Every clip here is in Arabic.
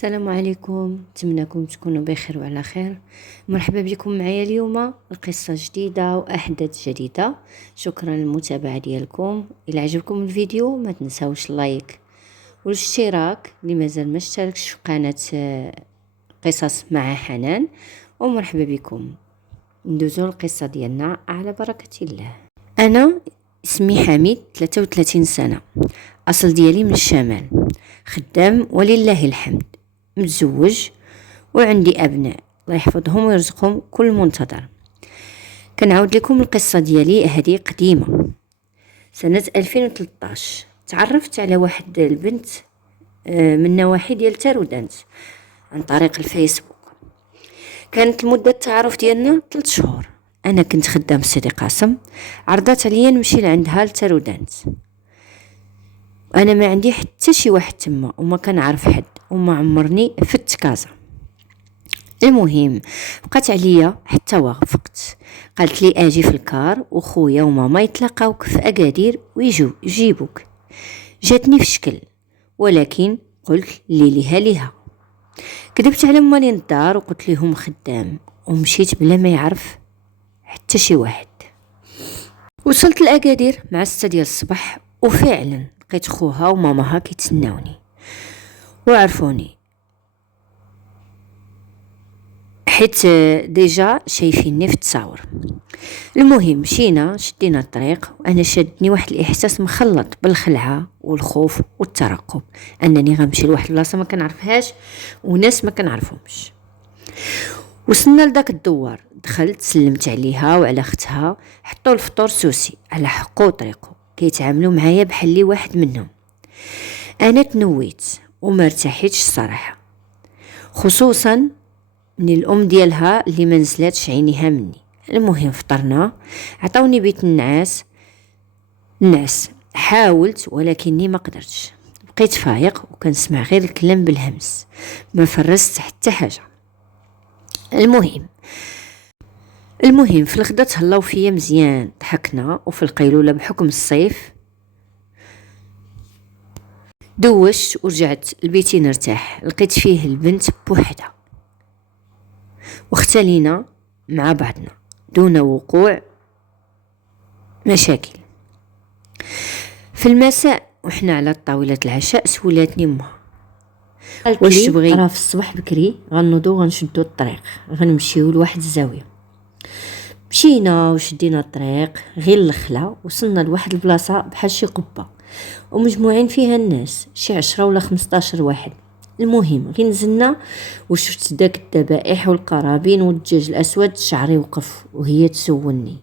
السلام عليكم، نتمنىكم تكونوا بخير وعلى خير. مرحبا بكم معايا اليوم القصه جديده واحداث جديده. شكرا للمتابعه ديالكم. الى عجبكم الفيديو ما تنساوش اللايك والاشتراك اللي مازال ما اشتركش في قناه قصص مع حنان. ومرحبا بكم. ندوزو القصه ديالنا على بركه الله. انا اسمي حميد، 33 سنه، اصل ديالي من الشمال، خدام ولله الحمد، متزوج وعندي ابناء الله يحفظهم ويرزقهم كل منتظر. كنعاود لكم القصه ديالي هذه قديمه. سنه 2013 تعرفت على واحد البنت من نواحي ديال تارودانت عن طريق الفيسبوك. كانت المده التعارف ديالنا 3 شهور. انا كنت خدام سيدي قاسم، عرضت عليا نمشي لعندها لتارودانت. انا ما عندي حتى شي واحد تما وما كنعرف حد وما عمرني فت كازا. المهم بقات عليا حتى وافقت. قالت لي اجي في الكار وخويا وماما يتلاقاوك في اكادير ويجوا يجيبوك. جاتني في شكل، ولكن قلت ليها ليها. كذبت على مالين الدار وقلت لهم خدام ومشيت بلا ما يعرف حتى شي واحد. وصلت لاكادير مع 6 ديال الصباح، وفعلا لقيت خوها وماماها كيتسناوني وعرفوني حيت ديجا شايفيني في التصاور. المهم مشينا شدينا الطريق، وانا شدني واحد الاحساس مخلط بالخلعه والخوف والترقب انني غنمشي لواحد البلاصه ما كنعرفهاش وناس ما كنعرفهمش. وصلنا لداك الدوار، دخلت سلمت عليها وعلى اختها. حطوا الفطور سوسي على حقه وطريقه، كيتعاملوا معايا بحال لي واحد منهم. انا تنويت وما ارتاحيتش الصراحه، خصوصا من الام ديالها اللي ما نزلاتش عينيها مني. المهم فطرنا، عطاوني بيت النعاس. حاولت ولكني ما قدرتش. بقيت فايق وكنسمع غير الكلام بالهمس، ما فرست حتى حاجه. المهم في الغدا تهلاو فيا مزيان، ضحكنا. وفي القيلوله بحكم الصيف دوشت ورجعت لبيتي نرتاح. لقيت فيه البنت بوحدها واختلينا مع بعضنا دون وقوع مشاكل. في المساء وحنا على طاولة العشاء سولاتني امها، واش تبغي؟ راه في الصباح بكري غنوضو غنشدو الطريق غنمشيو لواحد الزاويه. مشينا وشدينا الطريق غير الخلا، وصلنا لواحد البلاصه بحال شي قبه ومجموعين فيها الناس، شي 10 ولا 15 واحد. المهم غير نزلنا وشفت داك الذبائح والقرابين والدجاج الاسود، شعري وقف وهي تسولني،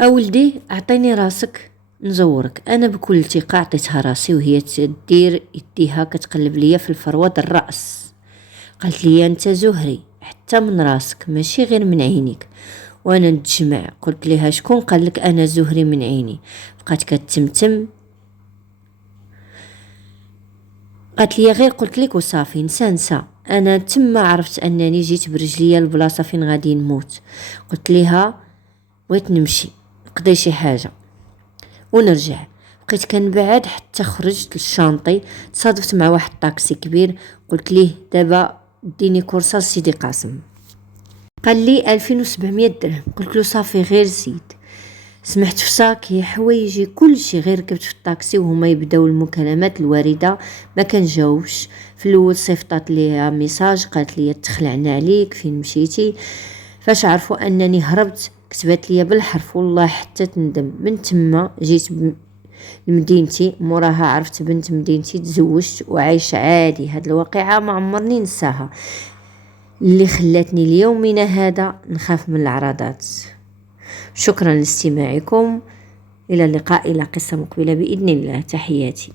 اولدي اعطيني راسك نزورك. انا بكل ثقه عطيتها راسي وهي تدير يديها كتقلب ليا في الفروه الراس. قالت لي انت زهري حتى من راسك ماشي غير من عينيك. وانا نتجمع قلت لها شكون قال لك انا زهري من عيني؟ بقات كتمتم. قالت لي غير قلت لك وصافي نسى. انا تما عرفت انني جيت برجليا البلاصه فين غادي نموت. قلت لها بغيت نمشي نقضي شي حاجه ونرجع. بقيت كنبعد حتى خرجت للشانطي، تصادفت مع واحد طاكسي كبير. قلت ليه دابا ديني كورسه سيدي قاسم. قال لي 2700 درهم. قلت له صافي غير زيد. سمحت في ساكي حوايجي كلشي، غير ركبت في الطاكسي وهما يبداو المكالمات الوارده. ما كنجاوبش. في الاول صيفطات ليها ميساج قالت لي تخلعنا عليك فين مشيتي. فاش عرفوا انني هربت كتبت لي بالحرف والله حتى تندم. من تما جيت لمدينتي، موراها عرفت بنت مدينتي، تزوجت وعايشه عادي. هاد الواقعه ما عمرني نساها، اللي خلاتني ليومنا هذا نخاف من العراضات. شكرا لاستماعكم، الى اللقاء، الى قصه مقبله باذن الله. تحياتي.